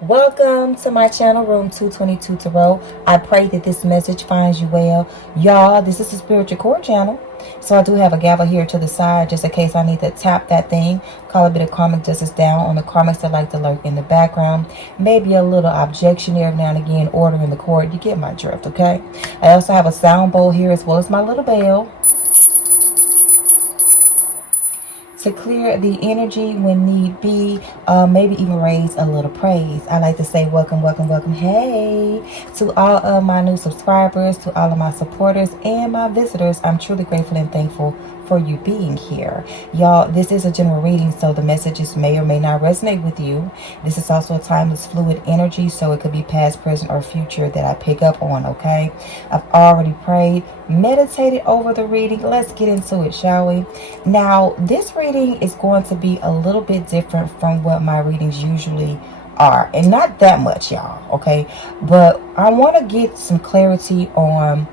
Welcome to my channel, Room 222 Tarot. I pray that this message finds you well. Y'all, this is the Spiritual Core channel. So I do have a gavel here to the side just in case I need to tap that thing. Call a bit of karmic justice down on the karmics that like to lurk in the background. Maybe a little objection every now and again, order in the court. You get my drift, okay? I also have a sound bowl here as well as my little bell to clear the energy when need be, maybe even raise a little praise. I like to say welcome, welcome, welcome, hey, to all of my new subscribers, to all of my supporters and my visitors. I'm truly grateful and thankful for you being here. Y'all, this is a general reading, so the messages may or may not resonate with you. This is also a timeless fluid energy, so it could be past, present, or future that I pick up on, okay? I've already prayed, meditated over the reading. Let's get into it, shall we? Now, this reading is going to be a little bit different from what my readings usually are, and not that much, y'all, okay? But I want to get some clarity on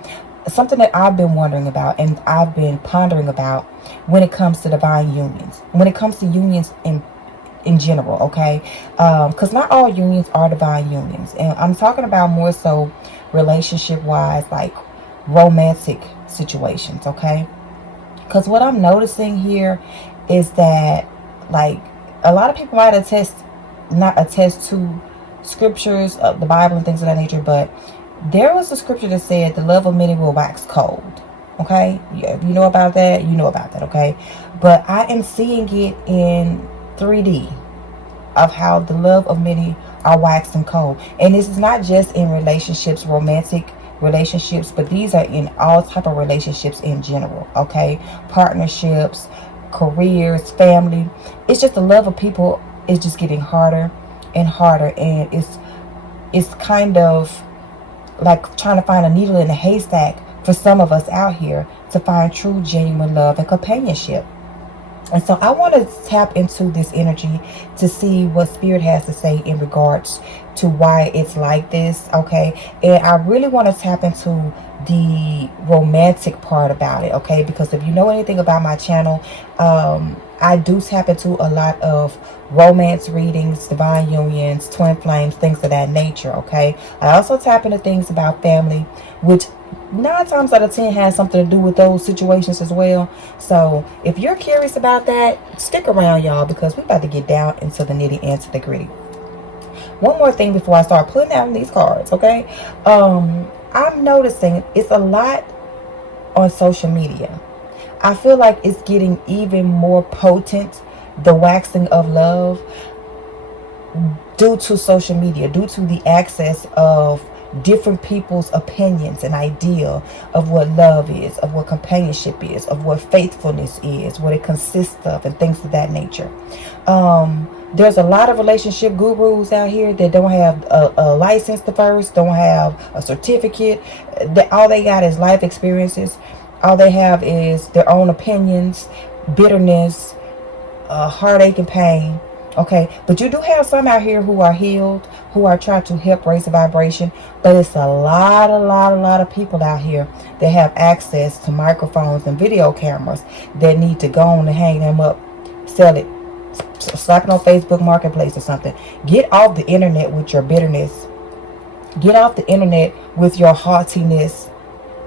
something that I've been wondering about and I've been pondering about when it comes to divine unions, when it comes to unions in general, okay? Because not all unions are divine unions, and I'm talking about more so relationship wise, like romantic situations, okay? Because what I'm noticing here is that, like, a lot of people might not attest to scriptures of the Bible and things of that nature, but there was a scripture that said the love of many will wax cold, okay? Yeah, you know about that, okay? But I am seeing it in 3D of how the love of many are waxing cold. And this is not just in relationships, romantic relationships, but these are in all type of relationships in general, okay? Partnerships, careers, family. It's just the love of people is just getting harder and harder, and it's kind of like trying to find a needle in a haystack for some of us out here to find true, genuine love and companionship. And so I want to tap into this energy to see what Spirit has to say in regards to why it's like this, okay? And I really want to tap into the romantic part about it, okay? Because if you know anything about my channel, I do tap into a lot of romance readings, divine unions, twin flames, things of that nature, okay? I also tap into things about family, which 9 times out of 10 has something to do with those situations as well. So if you're curious about that, stick around, y'all, because we're about to get down into the nitty and to the gritty. One more thing before I start putting out these cards, okay? I'm noticing it's a lot on social media. I feel like it's getting even more potent, the waxing of love, due to social media, due to the access of different people's opinions and idea of what love is, of what companionship is, of what faithfulness is, what it consists of, and things of that nature. There's a lot of relationship gurus out here that don't have a license to first, don't have a certificate. All they got is life experiences. All they have is their own opinions, bitterness, heartache and pain. Okay, but you do have some out here who are healed, who are trying to help raise the vibration. But it's a lot of people out here that have access to microphones and video cameras that need to go on and hang them up, sell it, slap it on Facebook Marketplace or something. Get off the internet with your bitterness. Get off the internet with your haughtiness,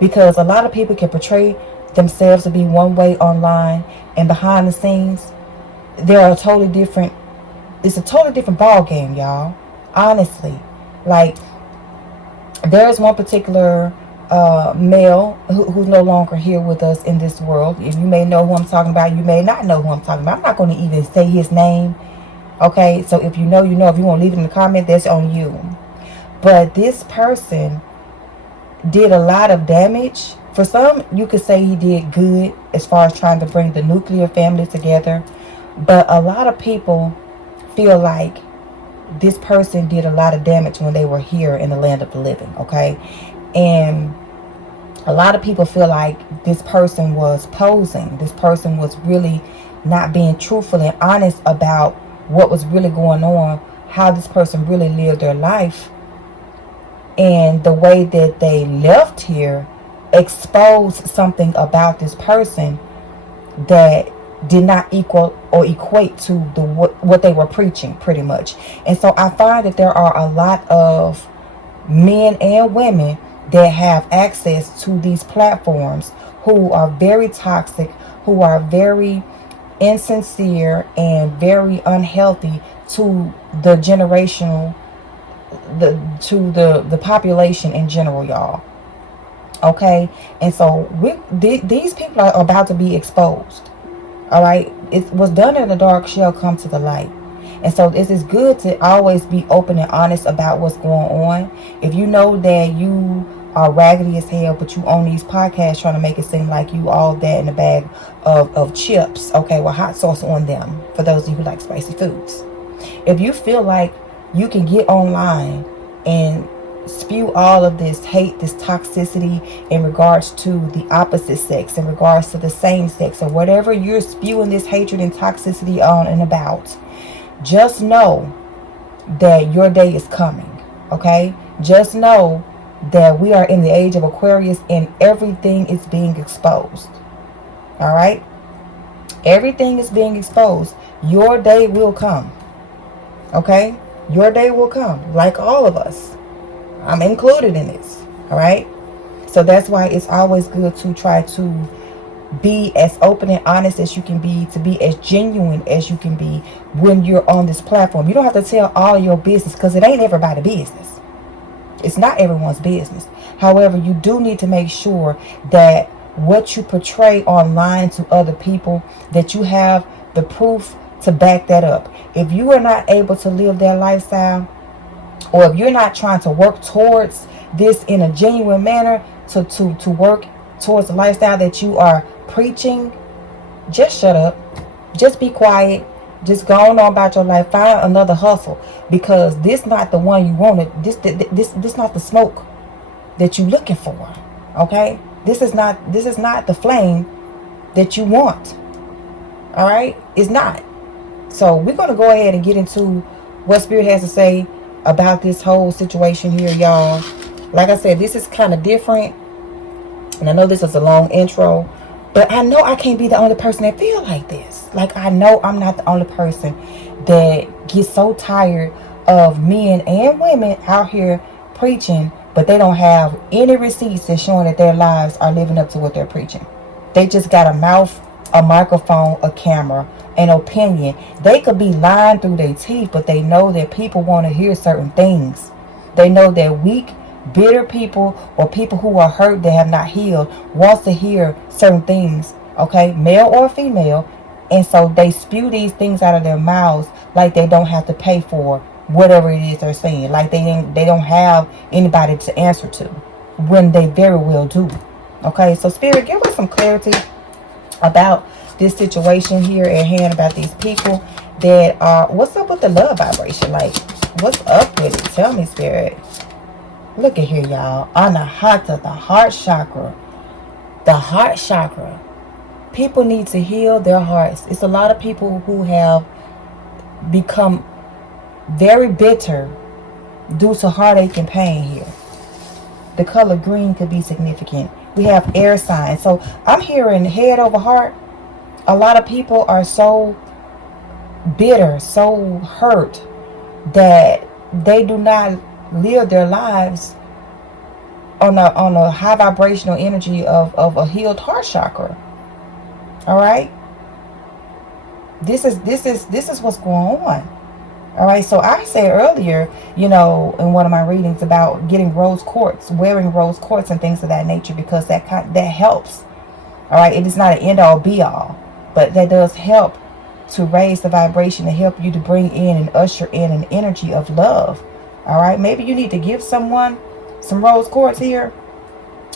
because a lot of people can portray themselves to be one way online, and behind the scenes, they're a totally different. It's a totally different ball game, y'all. Honestly, like, there's one particular male who's no longer here with us in this world. If you may know who I'm talking about, you may not know who I'm talking about. I'm not going to even say his name, okay? So if you know, you know. If you want to leave it in the comment, that's on you. But this person did a lot of damage. For some, you could say he did good as far as trying to bring the nuclear family together. But a lot of people feel like this person did a lot of damage when they were here in the land of the living, okay? And a lot of people feel like this person was posing. This person was really not being truthful and honest about what was really going on, how this person really lived their life. And the way that they left here exposed something about this person that did not equal or equate to what they were preaching, pretty much. And so I find that there are a lot of men and women that have access to these platforms who are very toxic, who are very insincere and very unhealthy to the generational, the population in general, y'all. Okay, and so these people are about to be exposed. All right, it was done in the dark shall come to the light. And so this is good to always be open and honest about what's going on. If you know that you are raggedy as hell, but you own these podcasts trying to make it seem like you all that in a bag of chips, okay, with hot sauce on them, for those of you who like spicy foods. If you feel like you can get online and spew all of this hate, this toxicity in regards to the opposite sex, in regards to the same sex, or whatever you're spewing this hatred and toxicity on and about, just know that your day is coming. Okay, just know that we are in the age of Aquarius and everything is being exposed. All right, everything is being exposed. Your day will come. Okay, your day will come, like all of us. I'm included in this. All right, so that's why it's always good to try to be as open and honest as you can be, to be as genuine as you can be when you're on this platform. You don't have to tell all your business, because it ain't everybody's business. It's not everyone's business. However, you do need to make sure that what you portray online to other people, that you have the proof to back that up. If you are not able to live that lifestyle, or if you're not trying to work towards this in a genuine manner, to work towards the lifestyle that you are preaching, just shut up. Just be quiet. Just go on about your life. Find another hustle, because this not the one you wanted. This not the smoke that you looking for. Okay? This is not the flame that you want. All right? It's not. So we're going to go ahead and get into what Spirit has to say about this whole situation here, y'all. Like I said, this is kind of different. And I know this is a long intro, but I know I can't be the only person that feel like this. Like, I know I'm not the only person that gets so tired of men and women out here preaching, but they don't have any receipts that's showing that their lives are living up to what they're preaching. They just got a mouth, a microphone, a camera, an opinion. They could be lying through their teeth, but they know that people want to hear certain things. They know that weak, bitter people, or people who are hurt that have not healed, wants to hear certain things, okay, male or female. And so they spew these things out of their mouths like they don't have to pay for whatever it is they're saying, like they don't have anybody to answer to, when they very well do. Okay, so Spirit, give us some clarity about this situation here at hand, about these people that are, what's up with the love vibration? Like, what's up with it? Tell me, Spirit. Look at here, y'all. Anahata, the heart chakra. The heart chakra. People need to heal their hearts. It's a lot of people who have become very bitter due to heartache and pain here. The color green could be significant. We have air signs. So I'm hearing head over heart. A lot of people are so bitter, so hurt, that they do not live their lives on a high vibrational energy of a healed heart chakra. All right, this is what's going on. All right, so I said earlier, you know, in one of my readings about getting rose quartz, wearing rose quartz and things of that nature, because that helps. All right, it is not an end all be all, but that does help to raise the vibration, to help you to bring in and usher in an energy of love. All right, maybe you need to give someone some rose quartz here.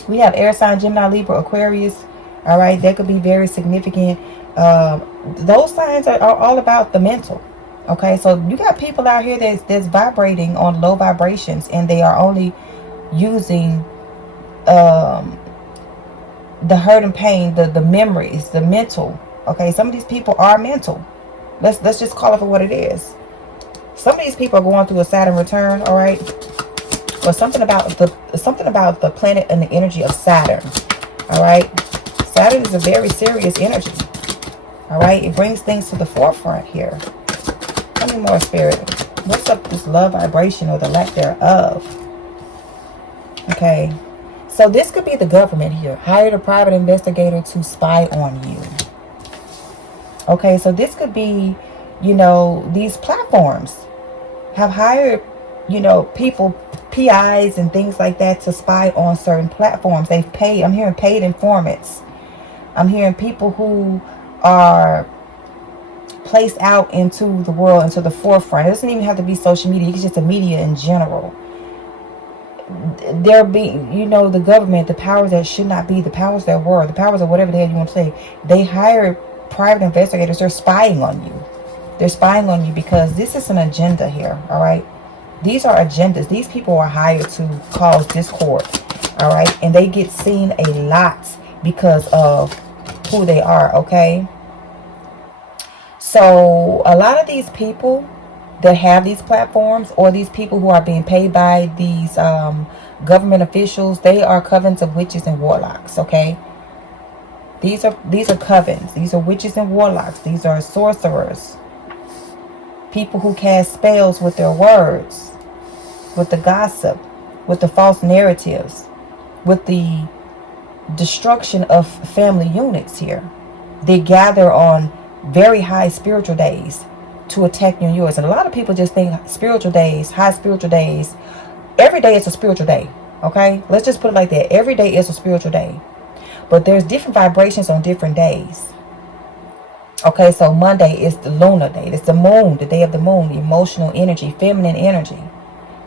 We have air sign, Gemini, Libra, Aquarius. All right, that could be very significant. Those signs are all about the mental. Okay, so you got people out here that's vibrating on low vibrations, and they are only using the hurt and pain, the memories, the mental. Okay, some of these people are mental. Let's just call it for what it is. Some of these people are going through a Saturn return, all right? Or something about the planet and the energy of Saturn. All right? Saturn is a very serious energy. All right, it brings things to the forefront here. Tell me more, Spirit. What's up with this love vibration or the lack thereof? Okay, so this could be the government here. Hired a private investigator to spy on you. Okay, so this could be, you know, these platforms have hired, you know, people, PIs and things like that to spy on certain platforms. They've paid, I'm hearing paid informants. I'm hearing people who are placed out into the world, into the forefront. It doesn't even have to be social media. It's just the media in general. There being, you know, the government, the powers that should not be, the powers that were, the powers of whatever the hell you want to say, they hire private investigators. They're spying on you. They're spying on you because this is an agenda here, all right? These are agendas. These people are hired to cause discord, all right? And they get seen a lot because of who they are, okay? So a lot of these people that have these platforms, or these people who are being paid by these government officials, they are covens of witches and warlocks, okay? These are covens. These are witches and warlocks. These are sorcerers. People who cast spells with their words, with the gossip, with the false narratives, with the destruction of family units here. They gather on very high spiritual days to attack you and yours. And a lot of people just think spiritual days, high spiritual days, every day is a spiritual day. Okay? Let's just put it like that. Every day is a spiritual day. But there's different vibrations on different days. Okay, so Monday is the lunar day. It's the moon, the day of the moon, emotional energy, feminine energy.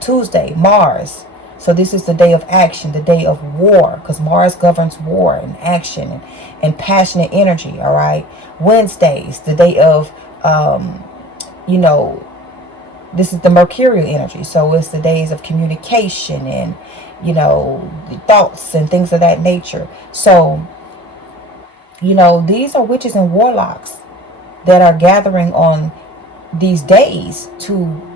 Tuesday, Mars. So this is the day of action, the day of war, because Mars governs war and action and passionate energy, all right? Wednesdays, the day of, you know, this is the mercurial energy. So it's the days of communication and, you know, thoughts and things of that nature. So, you know, these are witches and warlocks that are gathering on these days to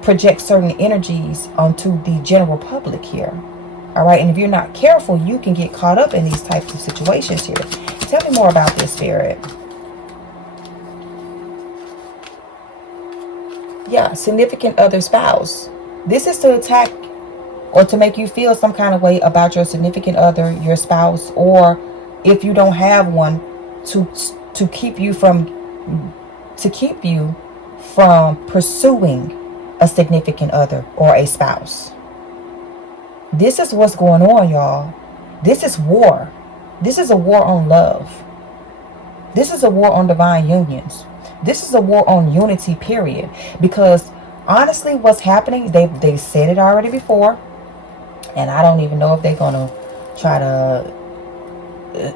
project certain energies onto the general public here. All right. And if you're not careful, you can get caught up in these types of situations here. Tell me more about this, Spirit. Yeah, significant other spouse. This is to attack or to make you feel some kind of way about your significant other, your spouse, or if you don't have one, to keep you from pursuing a significant other or a spouse. This is what's going on, y'all. This is war. This is a war on love. This is a war on divine unions. This is a war on unity, period. Because honestly, what's happening, they said it already before, and I don't even know if they're gonna try to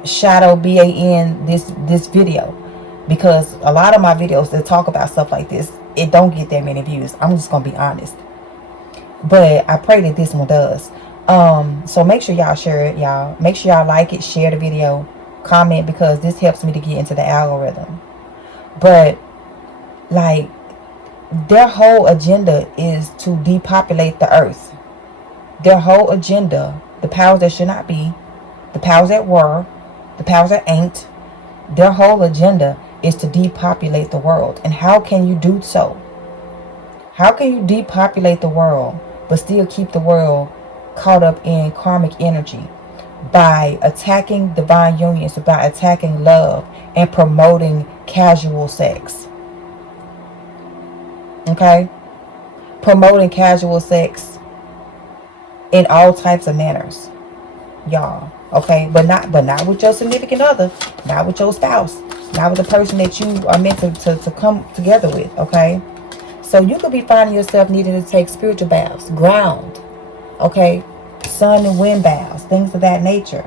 shadow ban this video, because a lot of my videos that talk about stuff like this, it don't get that many views. I'm just gonna be honest, but I pray that this one does. So make sure y'all share it, y'all. Make sure y'all like it, share the video, comment, because this helps me to get into the algorithm. But like, their whole agenda is to depopulate the earth. Their whole agenda, the powers that should not be, the powers that were, the powers that ain't, their whole agenda is to depopulate the world. And how can you do so? How can you depopulate the world but still keep the world caught up in karmic energy? By attacking divine unions, by attacking love and promoting casual sex. Okay? Promoting casual sex in all types of manners, y'all. Okay? But not with your significant other, not with your spouse, not with the person that you are meant to come together with. Okay? So you could be finding yourself needing to take spiritual baths, ground. Okay? Sun and wind baths, things of that nature.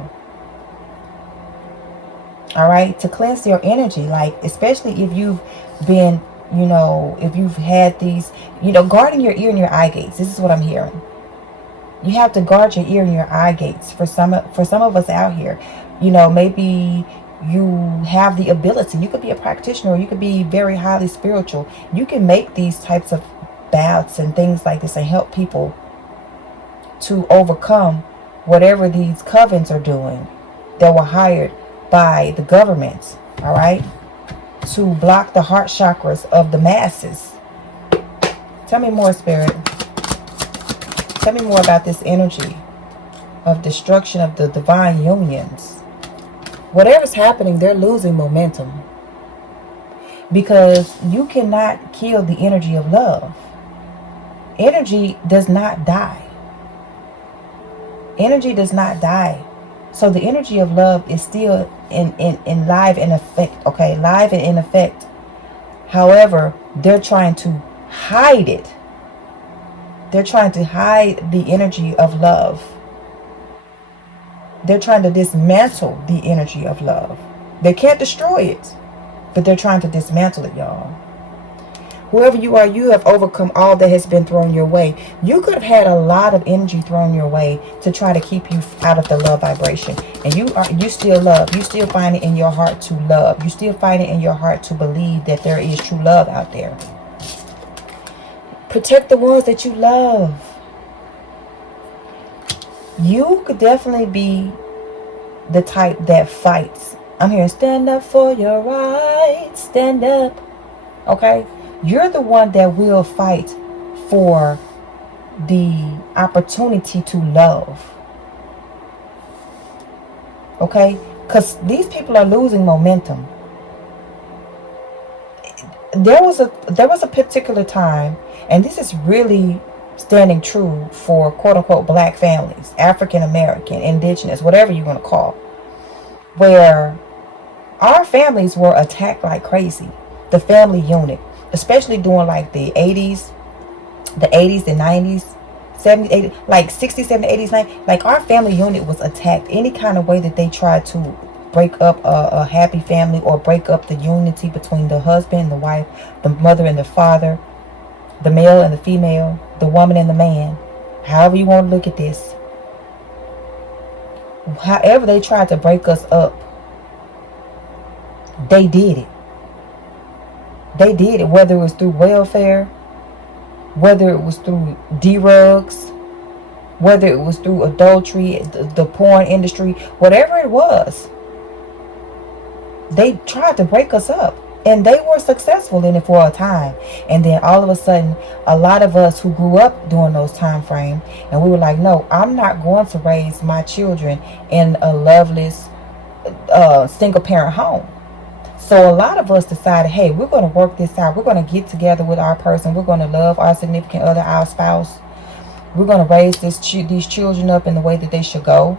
All right, to cleanse your energy, like especially if you've been, you know, if you've had these, you know, guarding your ear and your eye gates. This is what I'm hearing. You have to guard your ear and your eye gates. For some of us out here, you know, maybe you have the ability. You could be a practitioner, or you could be very highly spiritual. You can make these types of baths and things like this and help people to overcome whatever these covens are doing that were hired by the government. All right, to block the heart chakras of the masses. Tell me more, Spirit. Tell me more about this energy of destruction of the divine unions. Whatever's happening, they're losing momentum. Because you cannot kill the energy of love. Energy does not die. Energy does not die. So the energy of love is still in live in effect. Okay, live and in effect. However, they're trying to hide it. They're trying to hide the energy of love. They're trying to dismantle the energy of love. They can't destroy it, but they're trying to dismantle it, y'all. Whoever you are, you have overcome all that has been thrown your way. You could have had a lot of energy thrown your way to try to keep you out of the love vibration. And you still love. You still find it in your heart to love. You still find it in your heart to believe that there is true love out there. Protect the ones that you love. You could definitely be the type that fights. I'm here, stand up for your rights. Stand up. Okay? You're the one that will fight for the opportunity to love. Okay? Because these people are losing momentum. There was a particular time, and this is really standing true for quote-unquote black families, African American, indigenous, whatever you want to call, where our families were attacked like crazy. The family unit, especially during like the 80s, the 90s, 70s, 80s, like 60s, 70s, 80s, 90s. Like our family unit was attacked. Any kind of way that they tried to break up a happy family or break up the unity between the husband and the wife, the mother and the father, the male and the female, the woman and the man, however you want to look at this. However they tried to break us up, they did it. They did it, whether it was through welfare, whether it was through drugs, whether it was through adultery, the porn industry, whatever it was. They tried to break us up, and they were successful in it for a time. And then all of a sudden, a lot of us who grew up during those time frames, and we were like, no, I'm not going to raise my children in a loveless single parent home. So a lot of us decided, hey, we're going to work this out. We're going to get together with our person. We're going to love our significant other, our spouse. We're going to raise these children up in the way that they should go.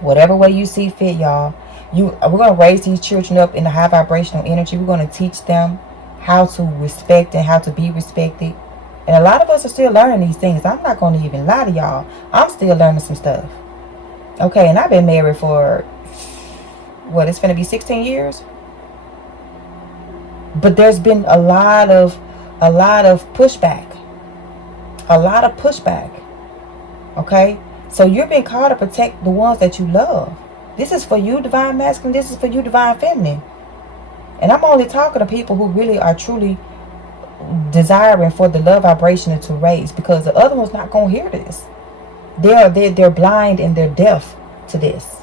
Whatever way you see fit, y'all. We're going to raise these children up in the high vibrational energy. We're going to teach them how to respect and how to be respected. And a lot of us are still learning these things. I'm not going to even lie to y'all. I'm still learning some stuff. Okay, and I've been married for, it's going to be 16 years? But there's been a lot of pushback. A lot of pushback. Okay? So you're being called to protect the ones that you love. This is for you, divine masculine. This is for you, divine feminine. And I'm only talking to people who really are truly desiring for the love vibration to raise, because the other one's not going to hear this. They're blind and they're deaf to this.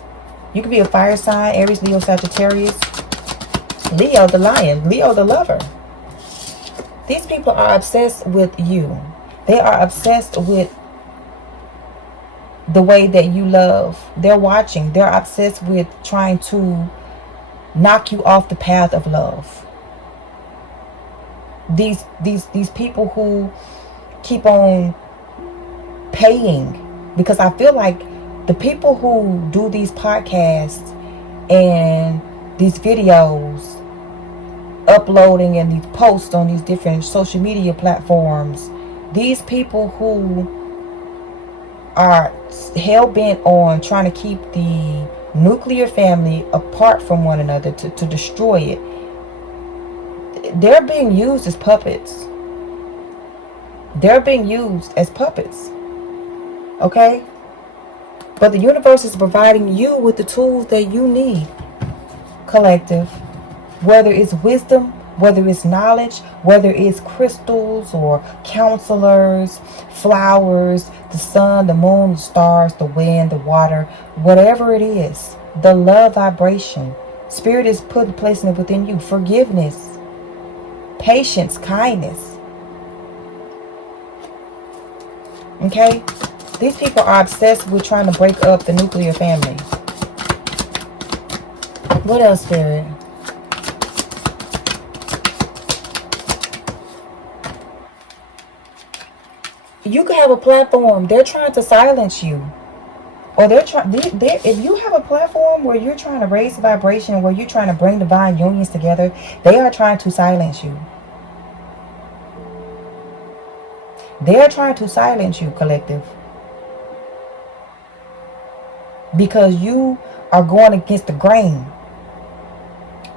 You could be a fire sign, Aries, Leo, Sagittarius, Leo the lion, Leo the lover. These people are obsessed with you. They are obsessed with the way that you love. They're watching. They're obsessed with trying to knock you off the path of love. These people who keep on paying, because I feel like the people who do these podcasts and these videos, uploading and these posts on these different social media platforms, these people who are hell-bent on trying to keep the nuclear family apart from one another, to destroy it, they're being used as puppets. They're being used as puppets. Okay? But the universe is providing you with the tools that you need, collective. Whether it's wisdom, whether it's knowledge, whether it's crystals or counselors, flowers, the sun, the moon, the stars, the wind, the water, whatever it is, the love vibration. Spirit is placing it within you. Forgiveness, patience, kindness. Okay? These people are obsessed with trying to break up the nuclear family. What else, Spirit? You can have a platform. They're trying to silence you. Or they're trying. If you have a platform where you're trying to raise the vibration, where you're trying to bring divine unions together, they are trying to silence you. They are trying to silence you, collective. Because you are going against the grain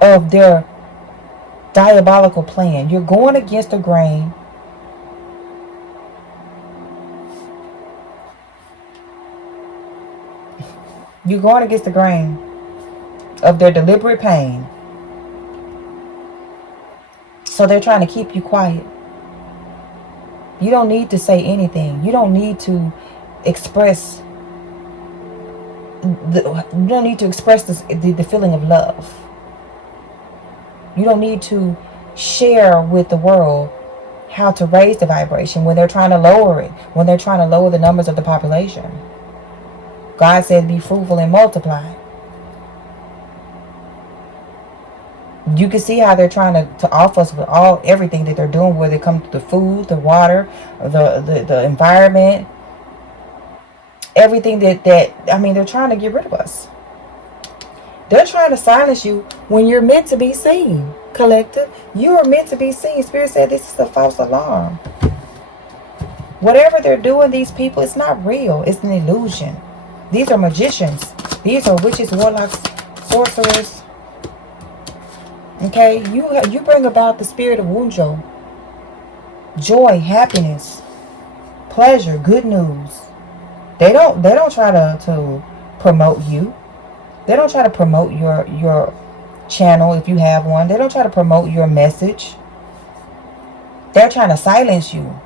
of their diabolical plan. You're going against the grain. You're going against the grain of their deliberate pain. So they're trying to keep you quiet. You don't need to say anything. You don't need to express the feeling of love. You don't need to share with the world how to raise the vibration when they're trying to lower it, when they're trying to lower the numbers of the population. God said, be fruitful and multiply. You can see how they're trying to off us with everything that they're doing, whether it comes to the food, the water, the environment, everything that they're trying to get rid of us. They're trying to silence you when you're meant to be seen, collective. You are meant to be seen. Spirit said this is a false alarm. Whatever they're doing, these people, it's not real. It's an illusion. These are magicians. These are witches, warlocks, sorcerers. Okay? You bring about the spirit of Wunjo. Joy, happiness, pleasure, good news. They don't try to promote you. They don't try to promote your channel if you have one. They don't try to promote your message. They're trying to silence you.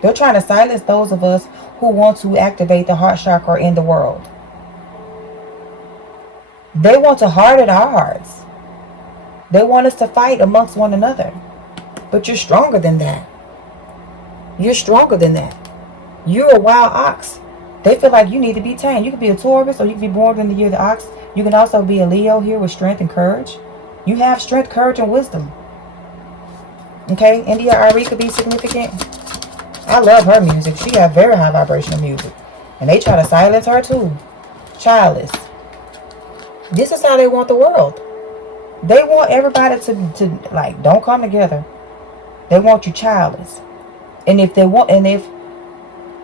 They're trying to silence those of us who want to activate the heart chakra in the world. They want to harden our hearts. They want us to fight amongst one another. But you're stronger than that. You're stronger than that. You're a wild ox. They feel like you need to be tamed. You could be a Taurus, or you could be born in the year of the ox. You can also be a Leo here with strength and courage. You have strength, courage, and wisdom. Okay? India Ari could be significant. I love her music. She has very high vibrational music. And they try to silence her too. Childless. This is how they want the world. They want everybody to like, don't come together. They want you childless. And if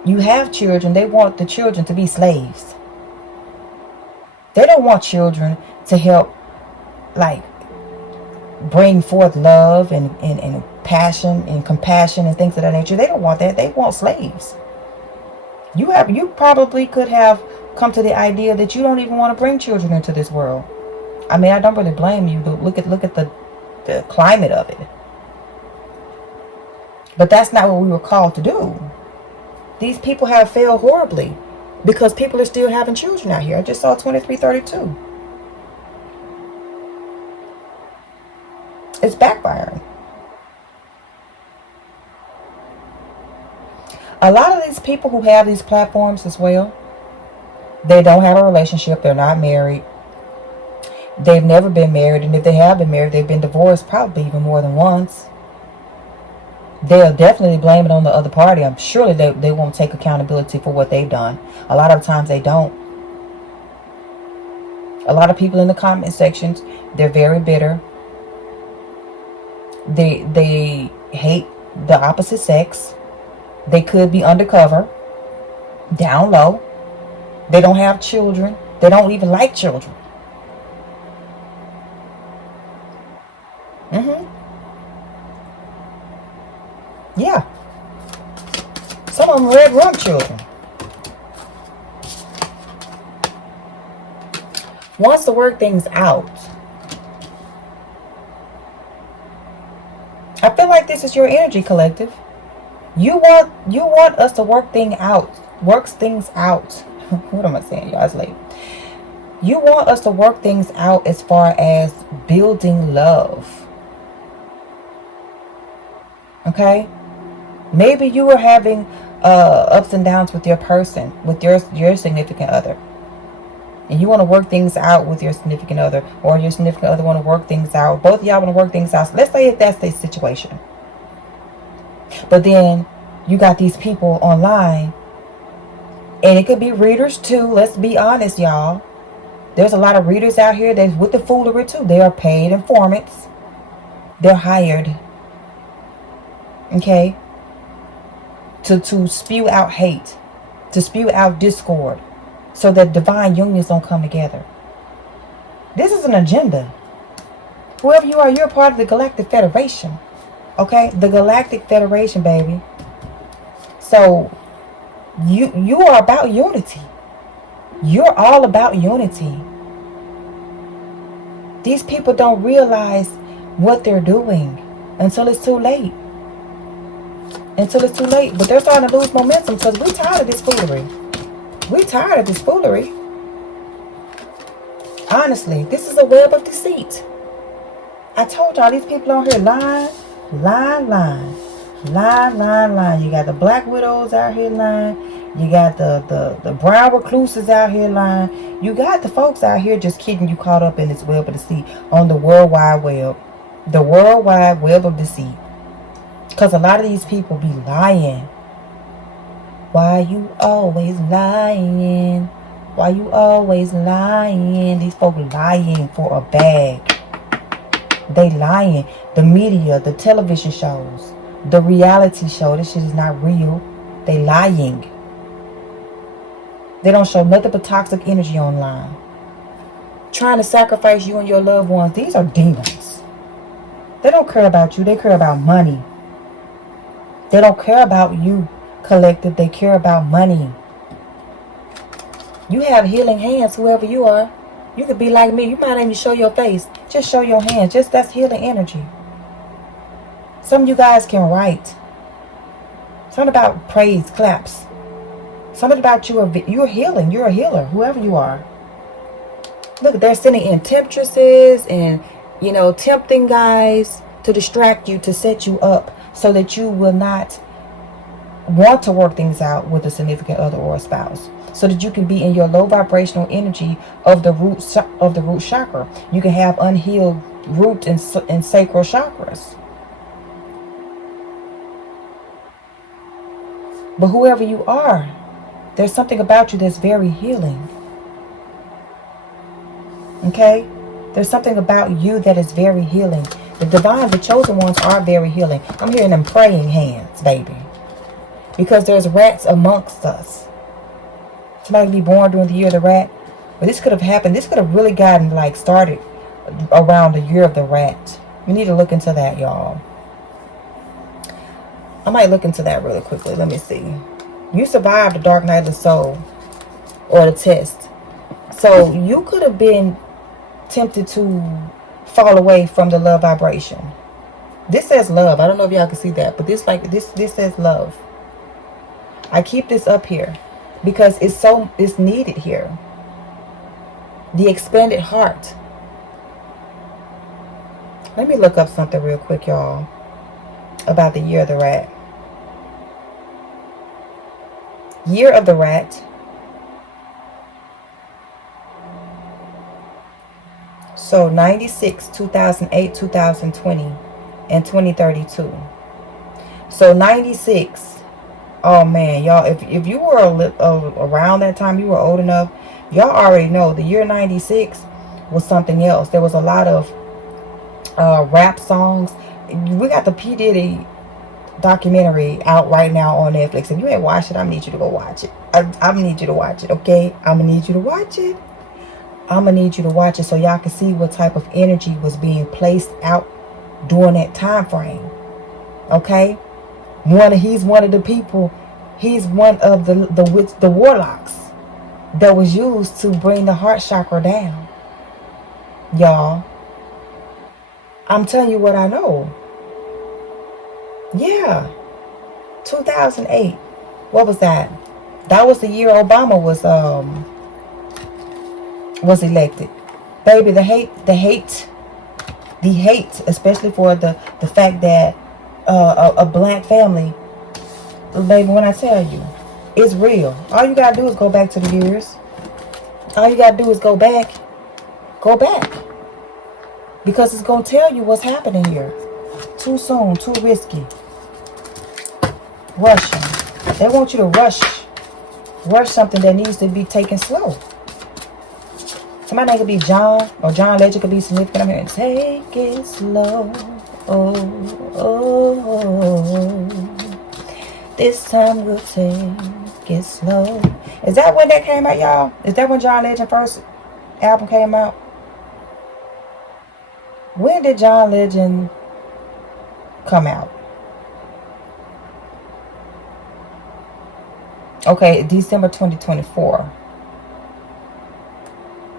you have children, they want the children to be slaves. They don't want children to help, like, bring forth love and passion and compassion and things of that nature. They don't want that. They want slaves. You probably could have come to the idea that you don't even want to bring children into this world. I mean, I don't really blame you, but look at the climate of it. But that's not what we were called to do. These people have failed horribly because people are still having children out here. I just saw 2332. It's backfiring. A lot of these people who have these platforms as well, they don't have a relationship. They're not married. They've never been married. And if they have been married, they've been divorced probably even more than once. They'll definitely blame it on the other party. I'm sure they won't take accountability for what they've done. A lot of times they don't. A lot of people in the comment sections, they're very bitter. They hate the opposite sex. They could be undercover, down low. They don't have children. They don't even like children. Yeah. Some of them red rum children. Wants to work things out. I feel like this is your energy, collective. You want us to work things out. What am I saying, y'all? It's late. You want us to work things out as far as building love. Okay? Maybe you are having ups and downs with your person, with your significant other. And you want to work things out with your significant other, or your significant other want to work things out. Both of y'all want to work things out. So let's say if that's the situation. But then you got these people online, and it could be readers too. Let's be honest, y'all. There's a lot of readers out here that's with the foolery too. They are paid informants. They're hired. Okay? To spew out hate. To spew out discord. So that divine unions don't come together. This is an agenda. Whoever you are, you're a part of the Galactic Federation. Okay? The Galactic Federation, baby. So, you are about unity. You're all about unity. These people don't realize what they're doing until it's too late. Until it's too late. But they're starting to lose momentum because we're tired of this foolery. We're tired of this foolery. Honestly, this is a web of deceit. I told y'all, these people on here lying. You got the black widows out here lying. You got the brown recluses out here lying. You got the folks out here just kidding you, caught up in this web of deceit on the World Wide Web. The World Wide Web of deceit. Because a lot of these people be lying. Why you always lying? Why you always lying? These folks lying for a bag. They lying. The media, the television shows, the reality show, this shit is not real. They lying. They don't show nothing but toxic energy online. Trying to sacrifice you and your loved ones. These are demons. They don't care about you. They care about money. They don't care about you, collective. They care about money. You have healing hands, whoever you are. You could be like me. You might not even show your face. Just show your hands. Just that's healing energy. Some of you guys can write. Something about praise, claps. Something about you're healing. You're a healer, whoever you are. Look, they're sending in temptresses and, tempting guys to distract you, to set you up so that you will not want to work things out with a significant other or a spouse. So that you can be in your low vibrational energy of the root chakra. You can have unhealed root and sacral chakras. But whoever you are, there's something about you that's very healing. Okay? There's something about you that is very healing. The divine, the chosen ones are very healing. I'm hearing them praying hands, baby. Because there's rats amongst us. Somebody be born during the year of the rat. But this could have happened. This could have really gotten started around the year of the rat. We need to look into that, y'all. I might look into that really quickly. Let me see. You survived the dark night of the soul or the test. So you could have been tempted to fall away from the love vibration. This says love. I don't know if y'all can see that, but this says love. I keep this up here because it's needed here. The expanded heart. Let me look up something real quick, y'all, about the year of the rat. Year of the rat. So 96, 2008, 2020, and 2032. So 96. Oh man, y'all, if you were around that time, you were old enough, y'all already know the year 96 was something else. There was a lot of rap songs. We got the P. Diddy documentary out right now on Netflix. If you ain't watched it, I need you to go watch it. I need you to watch it, okay? I'm gonna need you to watch it. I'm gonna need you to watch it so y'all can see what type of energy was being placed out during that time frame. Okay? He's one of the people. He's one of the warlocks that was used to bring the heart chakra down. Y'all, I'm telling you what I know. Yeah. 2008. What was that? That was the year Obama was was elected. Baby, the hate, especially for the fact that a black family, baby, when I tell you, it's real. All you gotta do is go back to the years. All you gotta do is go back. Go back. Because it's gonna tell you what's happening here. Too soon, too risky. Rushing. They want you to rush something that needs to be taken slow. Somebody name could be John, or John Legend could be significant. I'm here. Take it slow. Oh, oh, this time we'll take it slow. Is that when that came out, y'all? Is that when John Legend first album came out? When did John Legend come out? Okay, December 2024.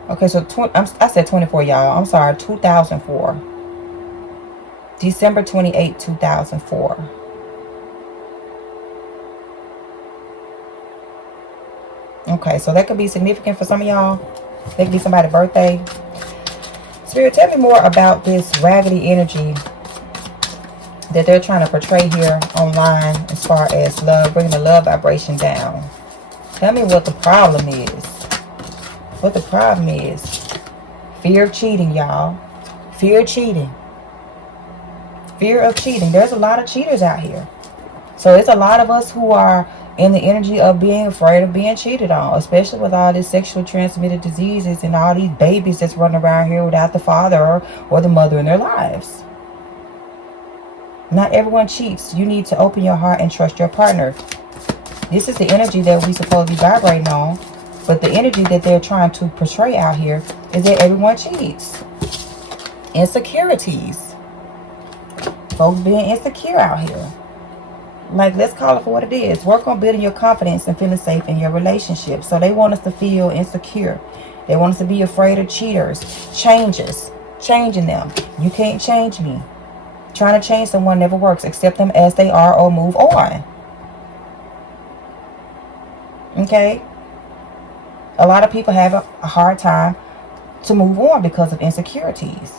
Okay, so I said 24, y'all. I'm sorry, 2004. December 28, 2004. Okay, so that could be significant for some of y'all. That could be somebody's birthday. Spirit, tell me more about this raggedy energy that they're trying to portray here online as far as love, bringing the love vibration down. Tell me what the problem is. What the problem is. Fear of cheating, y'all. Fear of cheating. Fear of cheating. There's a lot of cheaters out here. So it's a lot of us who are in the energy of being afraid of being cheated on, especially with all these sexually transmitted diseases and all these babies that's running around here without the father or the mother in their lives. Not everyone cheats. You need to open your heart and trust your partner. This is the energy that we're supposed to be vibrating on. But the energy that they're trying to portray out here is that everyone cheats. Insecurities. Folks being insecure out here. Like, let's call it for what it is. Work on building your confidence and feeling safe in your relationship. So they want us to feel insecure. They want us to be afraid of cheaters. Changing them. You can't change me. Trying to change someone never works. Accept them as they are or move on. Okay? A lot of people have a hard time to move on because of insecurities.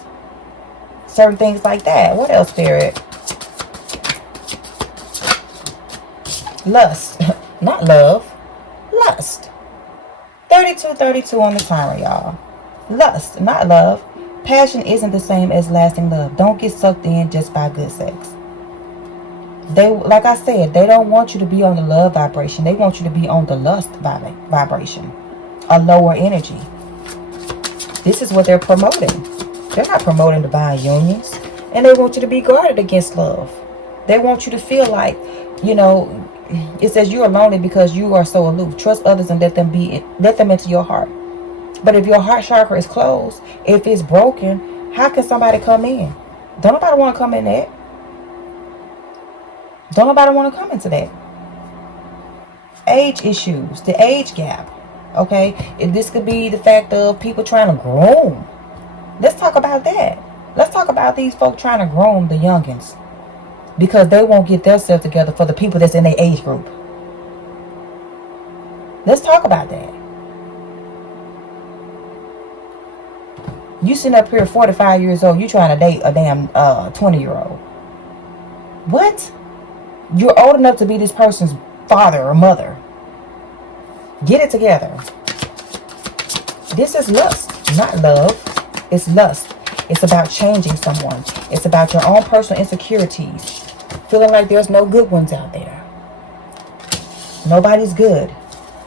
Certain things like that. What else, Spirit? Lust. Not love. Lust. 32 on the timer, y'all. Lust, not love. Passion isn't the same as lasting love. Don't get sucked in just by good sex. They, like I said, they don't want you to be on the love vibration. They want you to be on the lust vibration. A lower energy. This is what they're promoting. They're not promoting divine unions. And they want you to be guarded against love. They want you to feel like, you know, it says you are lonely because you are so aloof. Trust others and let them into your heart. But if your heart chakra is closed, if it's broken, how can somebody come in? Don't nobody want to come in that. Don't nobody want to come into that. Age issues, the age gap. Okay, and this could be the fact of people trying to groom. Let's talk about that. Let's talk about these folk trying to groom the youngins because they won't get themselves together for the people that's in their age group. Let's talk about that. You sitting up here 45 years old, you trying to date a damn 20-year-old. What? You're old enough to be this person's father or mother. Get it together. This is lust, not love. It's lust. It's about changing someone. It's about your own personal insecurities. Feeling like there's no good ones out there. Nobody's good.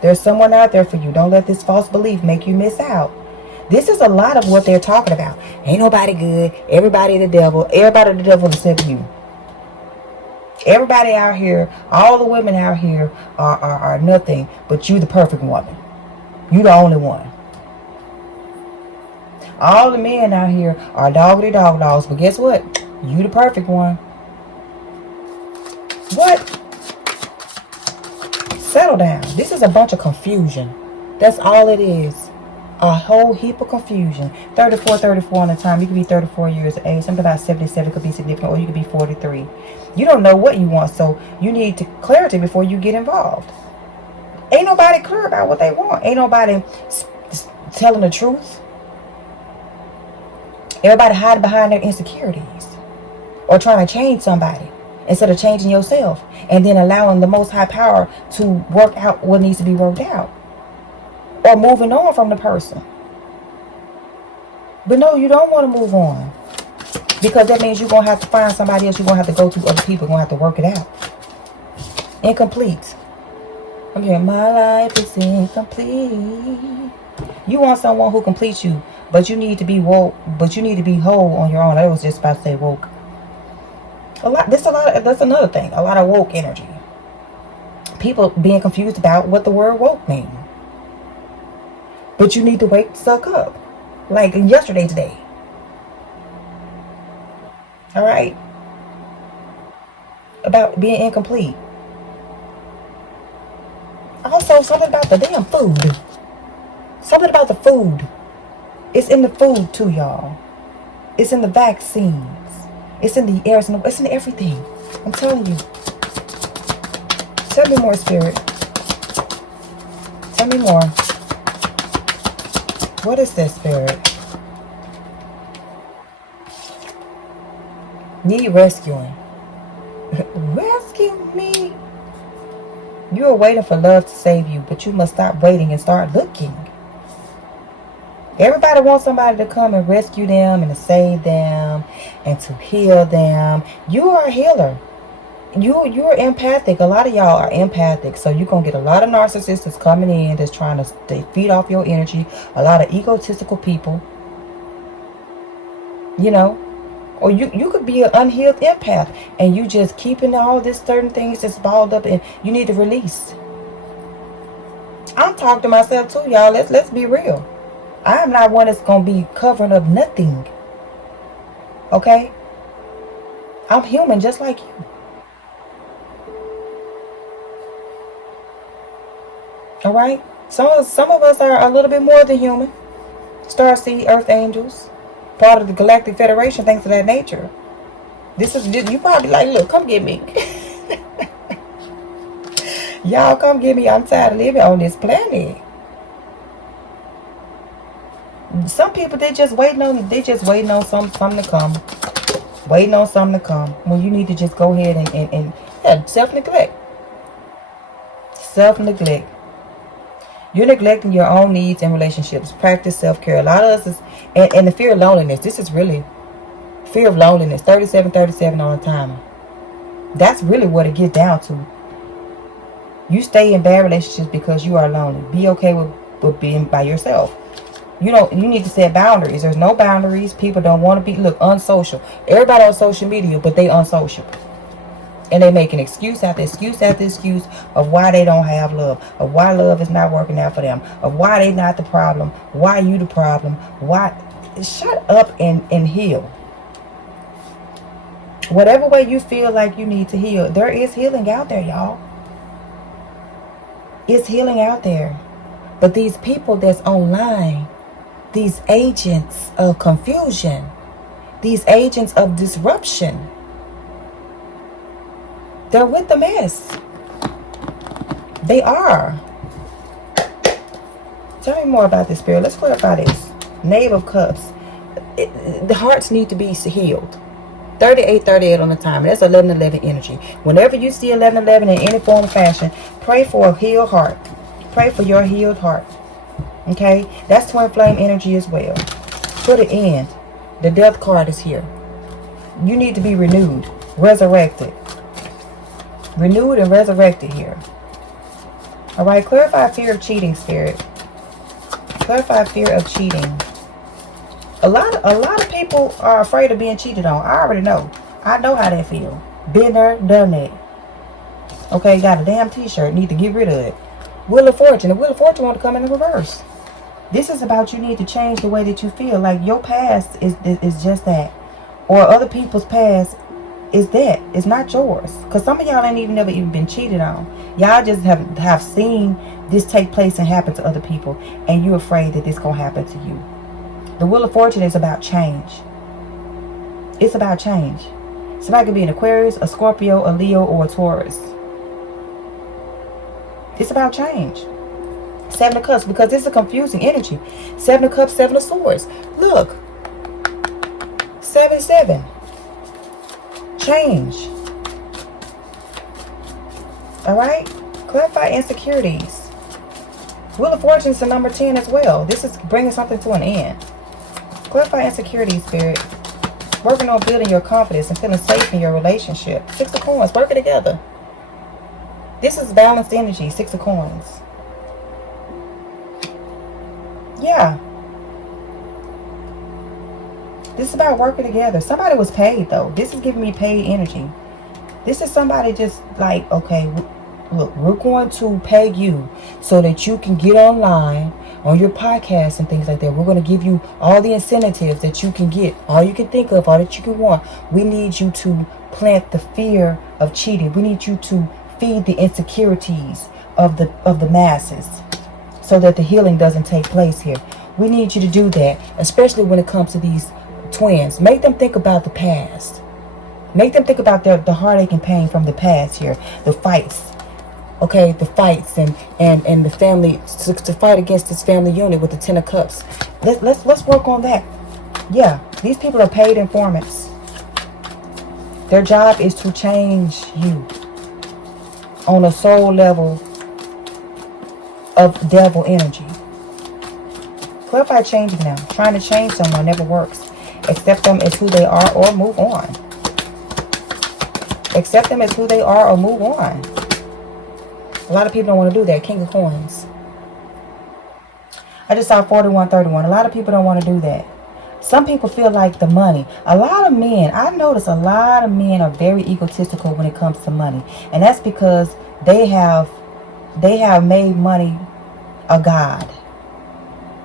There's someone out there for you. Don't let this false belief make you miss out. This is a lot of what they're talking about. Ain't nobody good. Everybody the devil. Everybody the devil except you. Everybody out here, all the women out here are nothing, but you the perfect woman. You the only one. All the men out here are doggedy dog dogs, but guess what? You the perfect one. What? Settle down. This is a bunch of confusion. That's all it is. A whole heap of confusion. 34 on the time. You could be 34 years of age. Something about 77 could be significant, or you could be 43. You don't know what you want, so you need clarity before you get involved. Ain't nobody clear about what they want. Ain't nobody telling the truth. Everybody hiding behind their insecurities or trying to change somebody instead of changing yourself, and then allowing the Most High Power to work out what needs to be worked out, or moving on from the person. But no, you don't want to move on, because that means you're going to have to find somebody else. You're going to have to go to other people. You're going to have to work it out. Incomplete. Okay, my life is incomplete. You want someone who completes you, but you need to be woke. But you need to be whole on your own. I was just about to say woke. That's another thing. A lot of woke energy. People being confused about what the word woke means. But you need to suck up. Like yesterday, today. All right? About being incomplete. Also, something about the damn food. Something about the food. It's in the food too, y'all. It's in the vaccines. It's in the air. It's in everything. I'm telling you. Tell me more, Spirit. Tell me more. What is this, Spirit? Need rescuing. Rescue me. You are waiting for love to save you, but you must stop waiting and start looking. Everybody wants somebody to come and rescue them and to save them and to heal them. You are a healer. You're empathic. A lot of y'all are empathic. So you're going to get a lot of narcissists coming in that's trying to feed off your energy. A lot of egotistical people. You know. Or you could be an unhealed empath, and you just keeping all this certain things just balled up, and you need to release. I'm talking to myself too, y'all. Let's be real. I am not one that's gonna be covering up nothing. Okay? I'm human just like you. Alright? Some of us are a little bit more than human. Starseed, earth angels. Part of the Galactic Federation, things of that nature. You probably like, look, come get me. Y'all come get me. I'm tired of living on this planet. Some people, they just waiting on something to come. Waiting on something to come. When you need to just go ahead and self-neglect. Self-neglect. You're neglecting your own needs and relationships. Practice self-care. A lot of us is, and the fear of loneliness. This is really fear of loneliness. 37 on the timer. That's really what it gets down to. You stay in bad relationships because you are lonely. Be okay with being by yourself. You need to set boundaries. There's no boundaries. People don't want to be, unsocial. Everybody on social media, but they unsocial. And they make an excuse after excuse after excuse of why they don't have love, of why love is not working out for them, of why they not the problem, why you the problem, why. Shut up and heal. Whatever way you feel like you need to heal, there is healing out there, y'all. It's healing out there. But these people that's online, these agents of confusion, these agents of disruption, they're with the mess. They are. Tell me more about this, Spirit. Let's clarify this. Knave of Cups. The hearts need to be healed. 38 on the time. That's 11 energy. Whenever you see 11 in any form or fashion, pray for a healed heart. Pray for your healed heart. Okay? That's twin flame energy as well. For the end, the death card is here. You need to be renewed, resurrected. Renewed and resurrected here. Alright, clarify fear of cheating, Spirit. Clarify fear of cheating. A lot of people are afraid of being cheated on. I already know. I know how that feels. Been there, done that. Okay, got a damn t-shirt. Need to get rid of it. Wheel of Fortune. The Wheel of Fortune want to come in the reverse. This is about you need to change the way that you feel. Like your past is just that. Or other people's past is that. It's not yours. Because some of y'all ain't never even been cheated on. Y'all just have seen this take place and happen to other people. And you're afraid that this going to happen to you. The Wheel of Fortune is about change. It's about change. Somebody could be an Aquarius, a Scorpio, a Leo, or a Taurus. It's about change. Seven of Cups, because this is a confusing energy. Seven of Cups, Seven of Swords. Look. 7-7. Change. Alright? Clarify insecurities. Wheel of Fortune is the number 10 as well. This is bringing something to an end. Clarify insecurities, Spirit. Working on building your confidence and feeling safe in your relationship. 6 of Coins. Working together. This is balanced energy. 6 of Coins. Yeah. This is about working together. Somebody was paid, though. This is giving me paid energy. This is somebody just like, okay, look, we're going to pay you so that you can get online on your podcast and things like that. We're going to give you all the incentives that you can get, all you can think of, all that you can want. We need you to plant the fear of cheating. We need you to feed the insecurities of the masses so that the healing doesn't take place here. We need you to do that, especially when it comes to these twins. Make them think about the past. Make them think about the heartache and pain from the past here. The fights. Okay, the fights and the family, to fight against this family unit with the 10 of Cups. Let's work on that. Yeah, these people are paid informants. Their job is to change you on a soul level of devil energy. Clarify changing them. Trying to change someone never works. Accept them as who they are or move on. Accept them as who they are or move on. A lot of people don't want to do that. King of Coins. I just saw 4131. A lot of people don't want to do that. Some people feel like the money. A lot of men, I notice a lot of men are very egotistical when it comes to money. And that's because they have made money a god.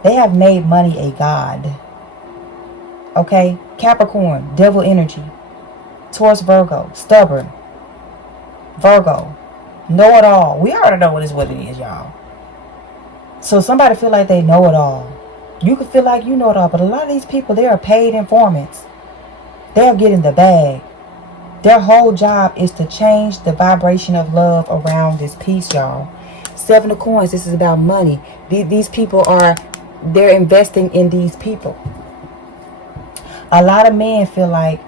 They have made money a god. Okay? Capricorn, devil energy. Taurus, Virgo, stubborn. Virgo, know it all. We already know what it is, y'all. So somebody feel like they know it all. You can feel like you know it all, but a lot of these people, they are paid informants. They're getting the bag. Their whole job is to change the vibration of love around this piece, y'all. 7 of Coins, this is about money. These people they're investing in these people. A lot of men feel like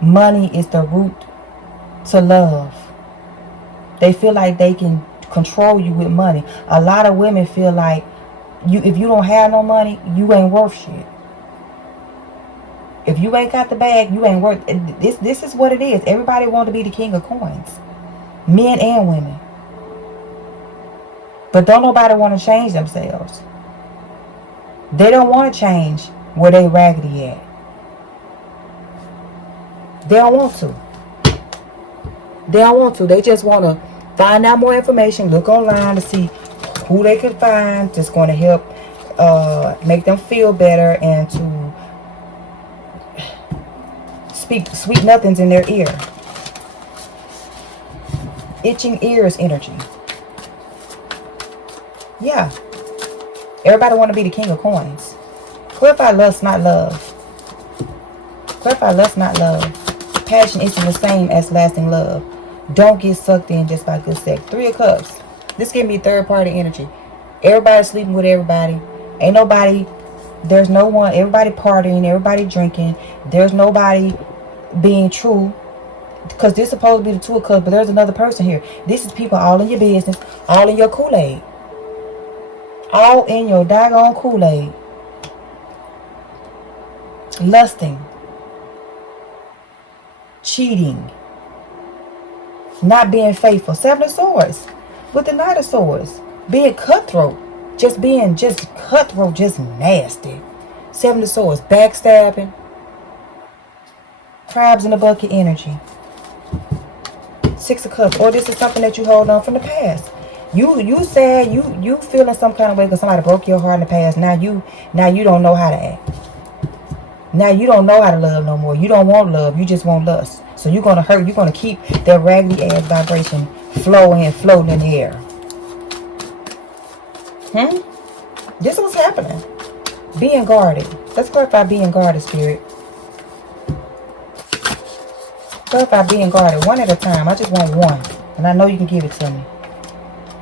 money is the root to love. They feel like they can control you with money. A lot of women feel like if you don't have no money, you ain't worth shit. If you ain't got the bag, you ain't worth it. This is what it is. Everybody wants to be the king of coins. Men and women. But don't nobody want to change themselves. They don't want to change where they raggedy at. They don't want to. They don't want to. They just want to find out more information, look online to see who they can find that's going to help make them feel better and to speak sweet nothings in their ear. Itching ears energy. Yeah. Everybody want to be the king of coins. Clarify lust, not love. Clarify lust, not love. Passion isn't the same as lasting love. Don't get sucked in just by good sex. 3 of Cups. This give me third party energy. Everybody sleeping with everybody. Ain't nobody. There's no one. Everybody partying. Everybody drinking. There's nobody being true. Because this is supposed to be the 2 of Cups. But there's another person here. This is people all in your business. All in your Kool-Aid. All in your daggone Kool-Aid. Lusting. Cheating. Not being faithful. 7 of Swords. With the Knight of Swords. Being cutthroat. Just cutthroat. Just nasty. 7 of Swords. Backstabbing. Crabs in the bucket energy. 6 of Cups. Or this is something that you hold on from the past. You sad. You feeling some kind of way because somebody broke your heart in the past. Now you don't know how to act. Now you don't know how to love no more. You don't want love. You just want lust. So you're going to hurt. You're going to keep that raggedy ass vibration floating in the air. This is what's happening. Being guarded. Let's clarify being guarded, Spirit. Clarify being guarded. One at a time. I just want one. And I know you can give it to me.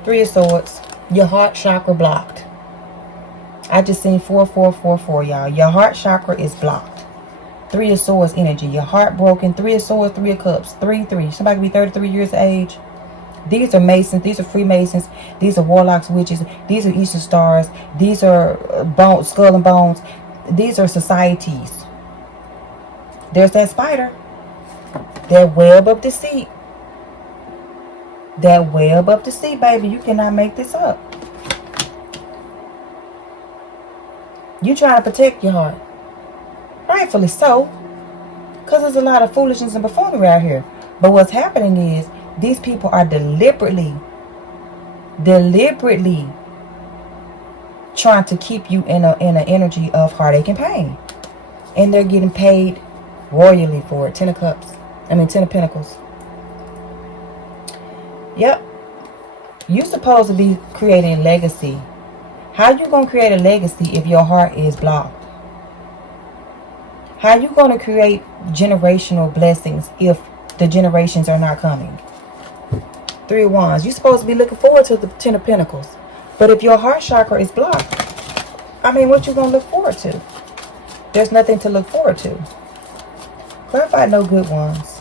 3 of Swords. Your heart chakra blocked. I just seen 4444, y'all. Your heart chakra is blocked. 3 of Swords energy. Your heart broken. 3 of Swords, 3 of Cups. 3. Somebody could be 33 years of age. These are Masons. These are Freemasons. These are Warlocks, Witches. These are Eastern Stars. These are Skull and Bones. These are societies. There's that spider. That web of deceit. That web of deceit, baby. You cannot make this up. You trying to protect your heart. Rightfully so. Because there's a lot of foolishness and buffoonery out here. But what's happening is these people are deliberately trying to keep you in an energy of heartache and pain. And they're getting paid royally for it. 10 of Cups. 10 of Pentacles. Yep. You're supposed to be creating a legacy. How you going to create a legacy if your heart is blocked? How you going to create generational blessings if the generations are not coming? 3 of Wands. You're supposed to be looking forward to the 10 of Pentacles. But if your heart chakra is blocked, what you going to look forward to? There's nothing to look forward to. Clarify no good ones.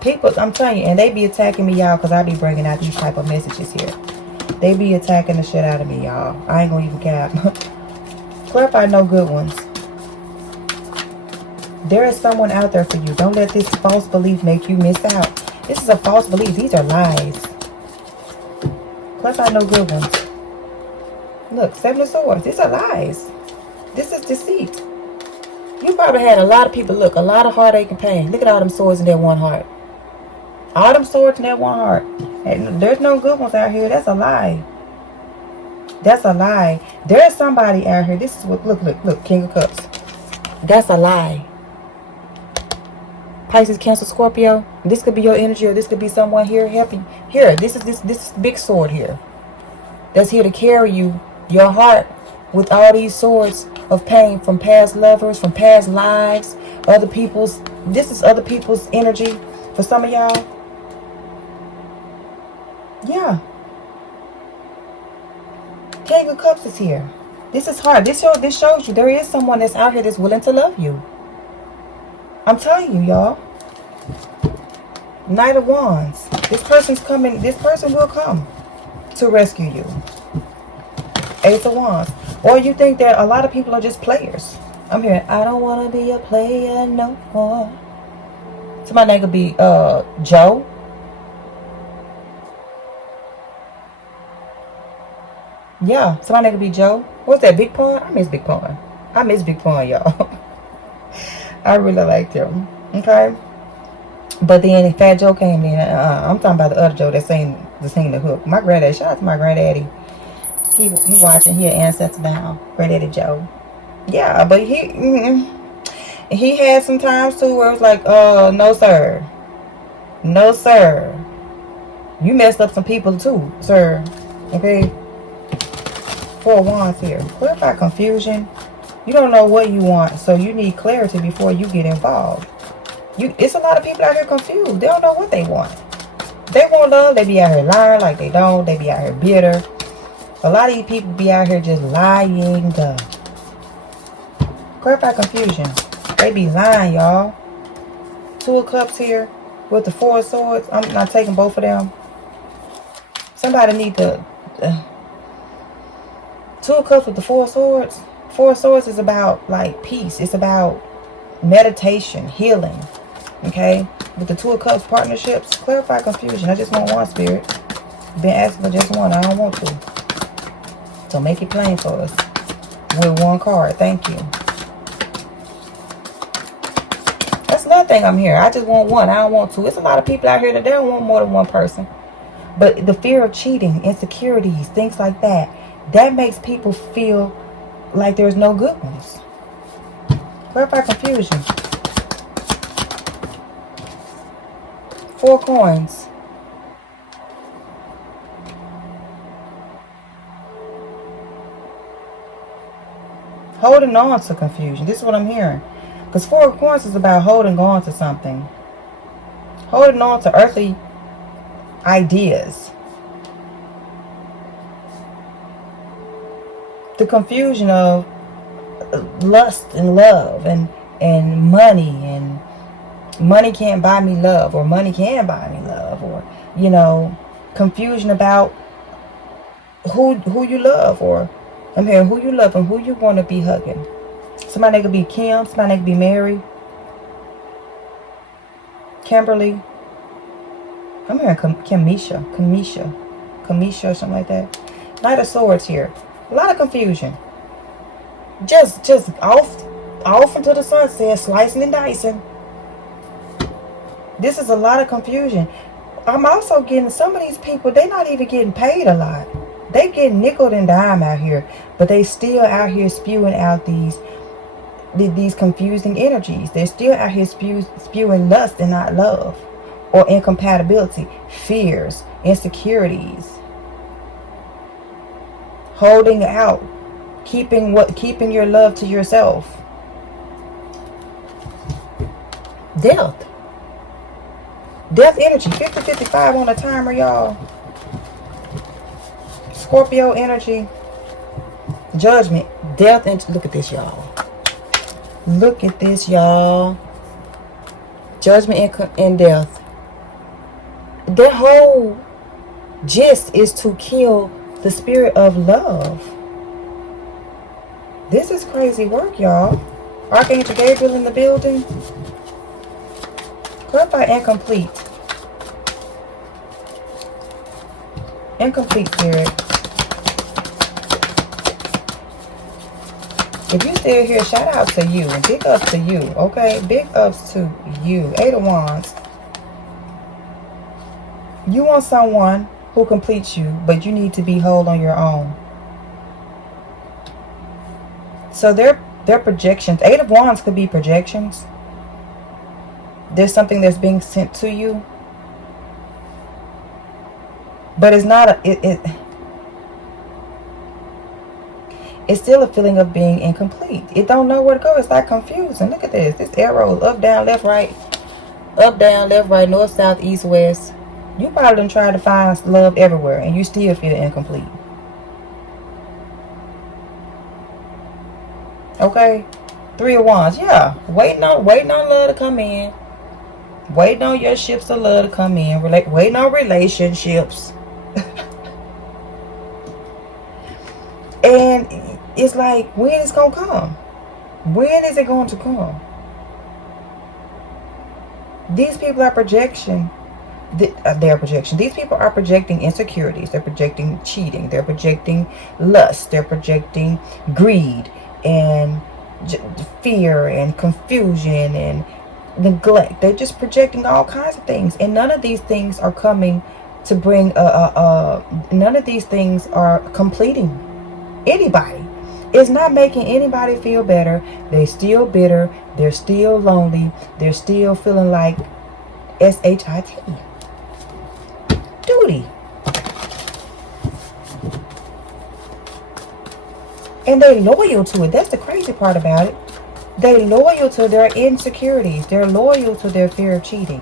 People, I'm telling you, and they be attacking me, y'all, because I be bringing out these type of messages here. They be attacking the shit out of me, y'all. I ain't gonna even cap. Clarify no good ones. There is someone out there for you. Don't let this false belief make you miss out. This is a false belief. These are lies. Clarify no good ones. Look, 7 of Swords. These are lies. This is deceit. You probably had a lot of people, look, a lot of heartache and pain. Look at all them swords in that one heart. All them swords in that one heart. And there's no good ones out here. That's a lie. That's a lie. There's somebody out here. This is what, look, King of Cups. That's a lie. Pisces, Cancer, Scorpio. This could be your energy, or this could be someone here helping. Here, this is big sword here. That's here to carry you, your heart, with all these swords of pain from past lovers, from past lives, other people's. This is other people's energy for some of y'all. Yeah. King of Cups is here. This is hard. This shows you there is someone that's out here that's willing to love you. I'm telling you, y'all. Knight of Wands. This person's coming. This person will come to rescue you. Ace of Wands. Or you think that a lot of people are just players. I'm hearing, I don't want to be a player no more. Somebody name could be Joe. Yeah, somebody name could be Joe. What's that, Big Pun? I miss Big Pun. I miss Big Pun, y'all. I really liked him. Okay. But then Fat Joe came in. I'm talking about the other Joe that sang the hook. My granddaddy. Shout out to my granddaddy. He watching. He an ancestor now. Granddaddy Joe. Yeah, but he had some times too where it was like, no sir. No sir. You messed up some people too, sir. Okay. 4 of Wands here. Clarify confusion. You don't know what you want, so you need clarity before you get involved. It's a lot of people out here confused. They don't know what they want. They want love. They be out here lying like they don't. They be out here bitter. A lot of these people be out here just lying. Clarify confusion. They be lying, y'all. 2 of Cups here with the 4 of Swords. I'm not taking both of them. Somebody need to... 2 of Cups with the 4 of Swords. 4 of Swords is about, like, peace. It's about meditation, healing. Okay? With the 2 of Cups partnerships, clarify confusion. I just want one, Spirit. Been asking for just one. I don't want to. So make it plain for us. With one card. Thank you. That's another thing I'm here. I just want one. I don't want two. It's a lot of people out here that they don't want more than one person. But the fear of cheating, insecurities, things like that, that makes people feel like there's no good ones. Clarify confusion. 4 coins. Holding on to confusion. This is what I'm hearing. Because 4 of coins is about holding on to something. Holding on to earthly ideas. The confusion of lust and love and money can't buy me love, or money can buy me love, or confusion about who you love, or I'm hearing who you love and who you want to be hugging. Somebody could be Kim, somebody could be Mary, Kimberly. I'm hearing Kamisha, or something like that. Knight of Swords here. A lot of confusion. Just off into the sunset, slicing and dicing. This is a lot of confusion. I'm also getting some of these people, they're not even getting paid a lot. They get nickel and dime out here, but they still out here spewing out these confusing energies. They're still out here spewing lust and not love, or incompatibility, fears, insecurities, holding out, keeping your love to yourself. Death energy, 50-55 on the timer, y'all. Scorpio energy, judgment, death energy. Look at this, y'all. Look at this, y'all. Judgment and death. Their whole gist is to kill the spirit of love. This is crazy work, y'all. Archangel Gabriel in the building. Clarify incomplete. Incomplete, spirit. If you still here, shout out to you. Big ups to you, okay? Big ups to you. 8 of Wands. You want someone who completes you, but you need to be whole on your own. So they're projections. 8 of Wands could be projections. There's something that's being sent to you, but it's not it's still a feeling of being incomplete. It don't know where to go. It's like confusing. Look at this. This arrow, up, down, left, right, north, south, east, west. You probably done tried to find love everywhere, and you still feel incomplete. Okay, 3 of Wands. Yeah, waiting on love to come in. Waiting on your ships of love to come in. Waiting on relationships. And it's like, when is it going to come? When is it going to come? These people are projection. Their projection. These people are projecting insecurities. They're projecting cheating. They're projecting lust. They're projecting greed and fear and confusion and neglect. They're just projecting all kinds of things, and none of these things are coming to bring none of these things are completing anybody. It's not making anybody feel better. They're still bitter. They're still lonely. They're still feeling like SHIT. Duty. And they're loyal to it. That's the crazy part about it. They're loyal to their insecurities. They're loyal to their fear of cheating.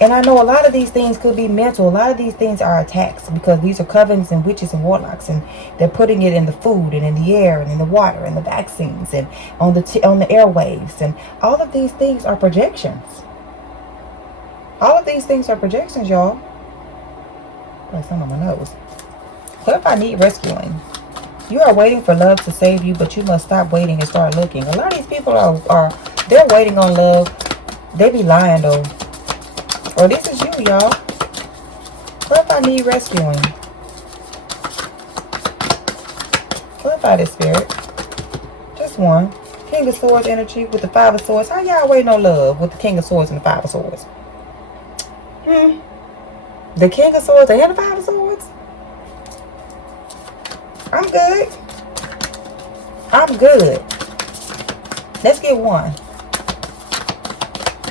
And I know a lot of these things could be mental. A lot of these things are attacks, because these are covens and witches and warlocks, and they're putting it in the food and in the air and in the water and the vaccines and on the airwaves. And all of these things are projections. All of these things are projections, y'all. Got some on my nose. What if I need rescuing? You are waiting for love to save you, but you must stop waiting and start looking. A lot of these people they're waiting on love. They be lying though. Or this is you, y'all. What if I need rescuing? Clarify this, spirit. Just one. King of Swords energy with the 5 of Swords. How y'all waiting on love with the King of Swords and the 5 of Swords? The King of Swords and the 5 of Swords? I'm good. I'm good. Let's get one.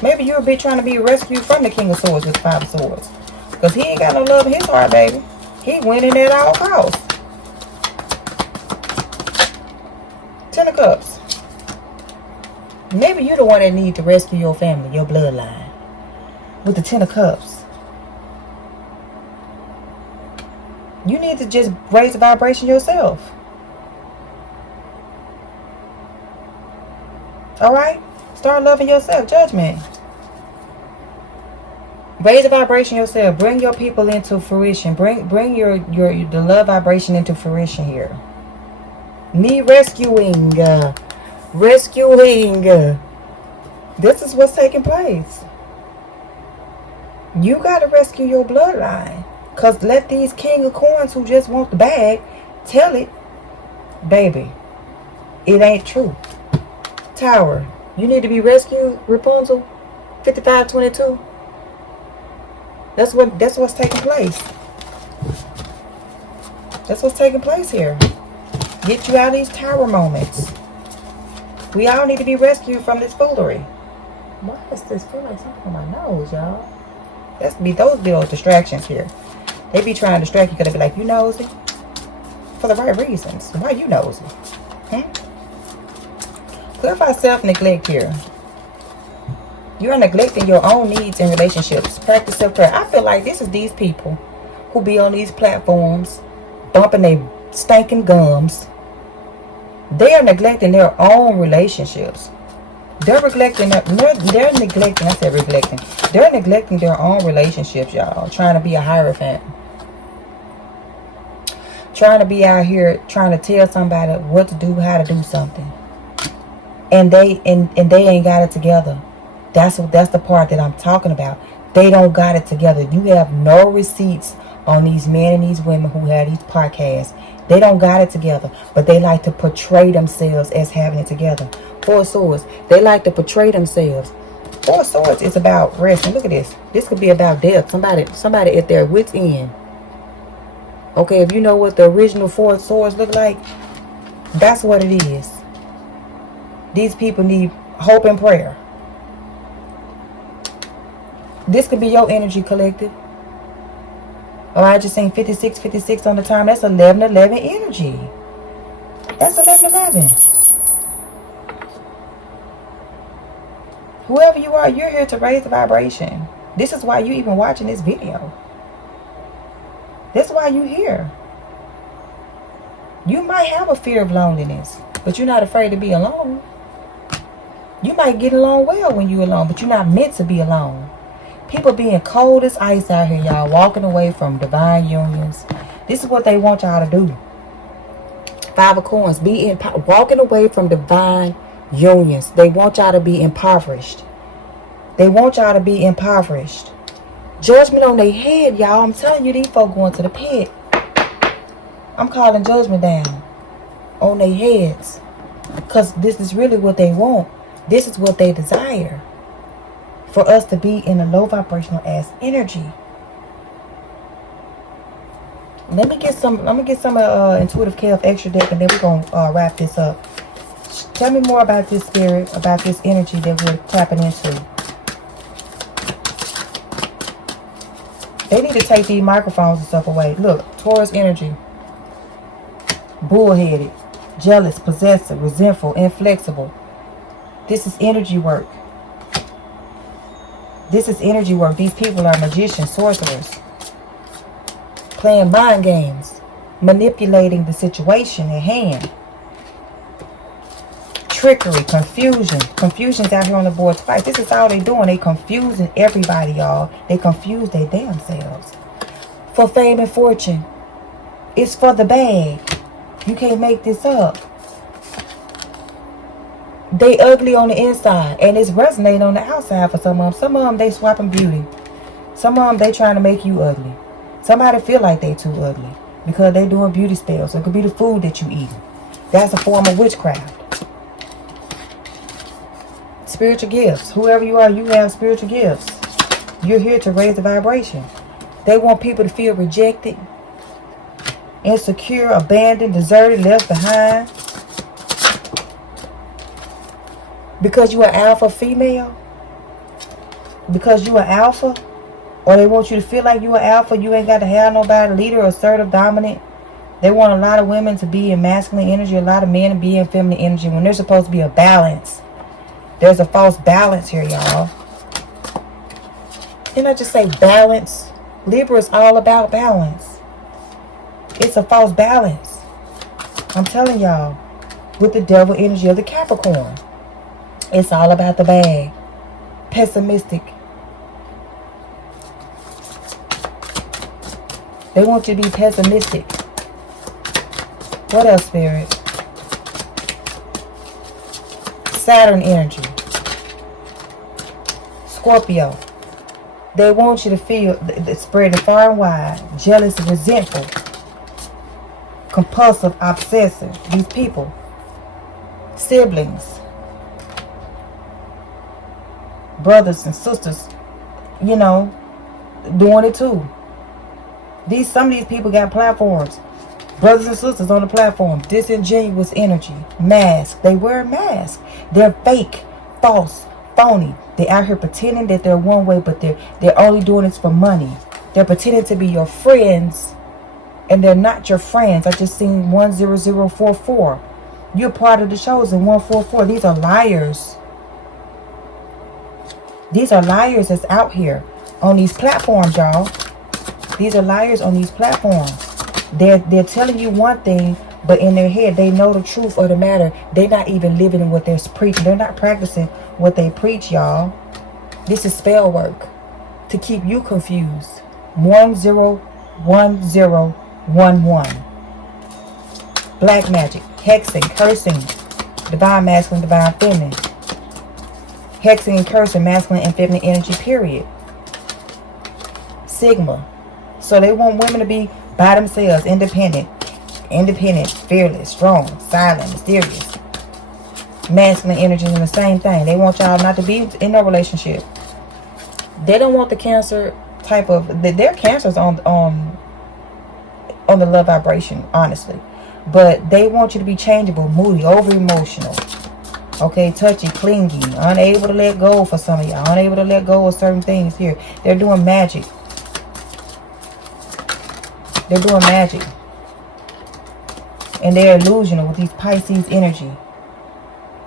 Maybe you're a bit trying to be rescued from the King of Swords with the 5 of Swords. Because he ain't got no love in his heart, baby. He winning at all costs. 10 of Cups. Maybe you're the one that need to rescue your family, your bloodline. With the 10 of Cups. You need to just raise the vibration yourself. All right? Start loving yourself. Judgment. Raise the vibration yourself. Bring your people into fruition. Bring your the love vibration into fruition here. Me rescuing. Rescuing. This is what's taking place. You got to rescue your bloodline. Because let these king of coins who just want the bag tell it. Baby, it ain't true. Tower, you need to be rescued, Rapunzel. 5522. That's what's taking place. That's what's taking place here. Get you out of these tower moments. We all need to be rescued from this foolery. Why does this feel like something on my nose, y'all? Those be those distractions here. They be trying to distract you because they be like, you nosy? For the right reasons. Why you nosy? Clarify self-neglect here. You're neglecting your own needs in relationships. Practice self-care. I feel like this is these people who be on these platforms bumping their stinking gums. They are neglecting their own relationships. They're neglecting their own relationships, y'all. Trying to be a hierophant. Trying to be out here trying to tell somebody what to do, how to do something. And they ain't got it together. That's the part that I'm talking about. They don't got it together. You have no receipts on these men and these women who have these podcasts. They don't got it together, but they like to portray themselves as having it together. Four of Swords. They like to portray themselves. Four of Swords is about rest. And look at this. This could be about death. Somebody at their wit's end. Okay, if you know what the original Four of Swords look like, that's what it is. These people need hope and prayer. This could be your energy, collective. Oh, I just seen 56 on the time. That's 1111 energy. That's 1111. Whoever you are, you're here to raise the vibration. This is why you even watching this video. That's why you here. You might have a fear of loneliness, but you're not afraid to be alone. You might get along well when you're alone, but you're not meant to be alone. People being cold as ice out here, y'all, walking away from divine unions. This is what they want y'all to do. Five of Coins, walking away from divine unions. They want y'all to be impoverished. They want y'all to be impoverished. Judgment on their head, y'all. I'm telling you, these folk going to the pit. I'm calling judgment down on their heads. Because this is really what they want. This is what they desire. For us to be in a low vibrational ass energy. Let me get some Intuitive Chaos extra deck, and then we're gonna wrap this up. Tell me more about this spirit, about this energy that we're tapping into. They need to take these microphones and stuff away. Look, Taurus energy. Bullheaded, jealous, possessive, resentful, inflexible. This is energy work. This is energy work. These people are magicians, sorcerers. Playing mind games. Manipulating the situation at hand. Trickery, confusion. Confusion's out here on the board twice. This is all they doing. They confusing everybody, y'all. They confuse their damn selves. For fame and fortune. It's for the bag. You can't make this up. They ugly on the inside, and it's resonating on the outside for some of them. Some of them, they swapping beauty. Some of them, they trying to make you ugly. Somebody feel like they too ugly because they doing beauty spells. It could be the food that you eat. That's a form of witchcraft. Spiritual gifts. Whoever you are, you have spiritual gifts. You're here to raise the vibration. They want people to feel rejected, insecure, abandoned, deserted, left behind. Because you are alpha female? Because you are alpha? Or they want you to feel like you are alpha, you ain't got to have nobody, leader, assertive, dominant. They want a lot of women to be in masculine energy, a lot of men to be in feminine energy when there's supposed to be a balance. There's a false balance here, y'all. Didn't I just say balance? Libra is all about balance. It's a false balance. I'm telling y'all. With the devil energy of the Capricorn. It's all about the bag. Pessimistic. They want you to be pessimistic. What else, Spirit? Saturn energy. Scorpio. They want you to feel spreading far and wide, jealous, resentful, compulsive, obsessive. These people. Siblings. Brothers and sisters, you know, doing it too. Some of these people got platforms. Brothers and sisters on the platform. Disingenuous energy. Mask. They wear a mask. They're fake, false, phony. They out here pretending that they're one way, but they're only doing this for money. They're pretending to be your friends, and they're not your friends. I just seen 10044. You're part of the chosen 144. These are liars. These are liars that's out here on these platforms, y'all. These are liars on these platforms. They're telling you one thing, but in their head, they know the truth of the matter. They're not even living what they're preaching. They're not practicing what they preach, y'all. This is spell work to keep you confused. 101011. Black magic, hexing, cursing, divine masculine, divine feminine. Hexing and cursing, masculine and feminine energy, period. Sigma. So they want women to be by themselves, independent, fearless, strong, silent, mysterious. Masculine energy is the same thing. They want y'all not to be in a relationship. They don't want the Cancer type of, their Cancer's on the love vibration, honestly. But they want you to be changeable, moody, over emotional. Okay, touchy, clingy, unable to let go for some of y'all. Unable to let go of certain things here. They're doing magic. They're doing magic. And they're illusional with these Pisces energy.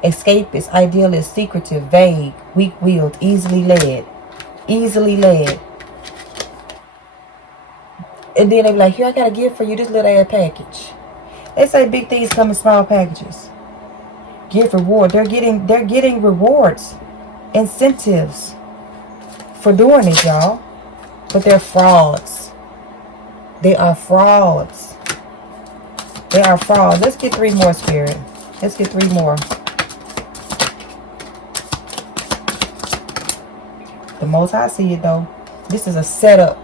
Escapist, idealist, secretive, vague, weak-willed, easily led. Easily led. And then they be like, here, I got a gift for you, this little ass package. They say big things come in small packages. Give reward. They're getting rewards, incentives for doing it, y'all. But they're frauds. They are frauds. They are frauds. Let's get 3 more, Spirit. Let's get 3 more. The Most High see it, though. This is a setup.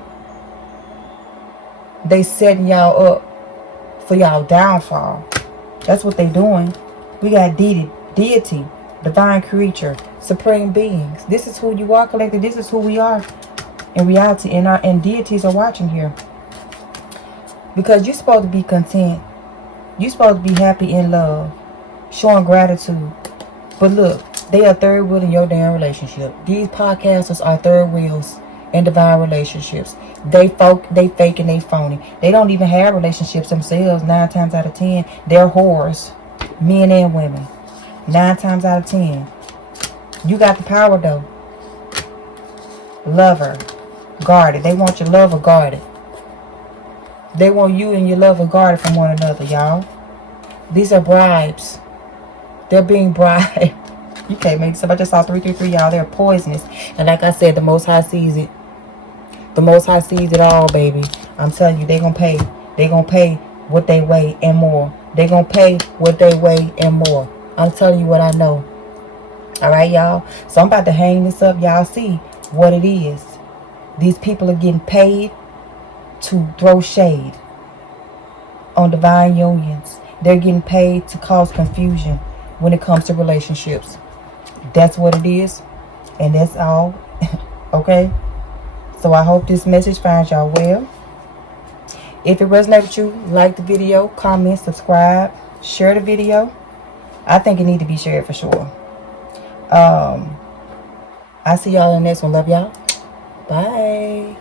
They setting y'all up for y'all downfall. That's what they doing. We got deity, divine creature, supreme beings. This is who you are, collective. This is who we are in reality. And deities are watching here. Because you're supposed to be content. You're supposed to be happy in love. Showing gratitude. But look, they are third wheel in your damn relationship. These podcasters are third wheels in divine relationships. They fake and they phony. They don't even have relationships themselves. 9 times out of 10, they're whores. Men and women. 9 times out of 10. You got the power, though. Lover. Guarded. They want your lover guarded. They want you and your lover guarded from one another, y'all. These are bribes. They're being bribed. You can't make this up. I just saw 333, y'all. They're poisonous. And like I said, the Most High sees it. The Most High sees it all, baby. I'm telling you, they're going to pay. They're going to pay what they weigh and more. They're going to pay what they weigh and more. I'm telling you what I know. All right, y'all. So I'm about to hang this up. Y'all see what it is. These people are getting paid to throw shade on divine unions. They're getting paid to cause confusion when it comes to relationships. That's what it is. And that's all. Okay? So I hope this message finds y'all well. If it resonates with you, like the video, comment, subscribe, share the video. I think it needs to be shared for sure. I see y'all in the next one. Love y'all. Bye.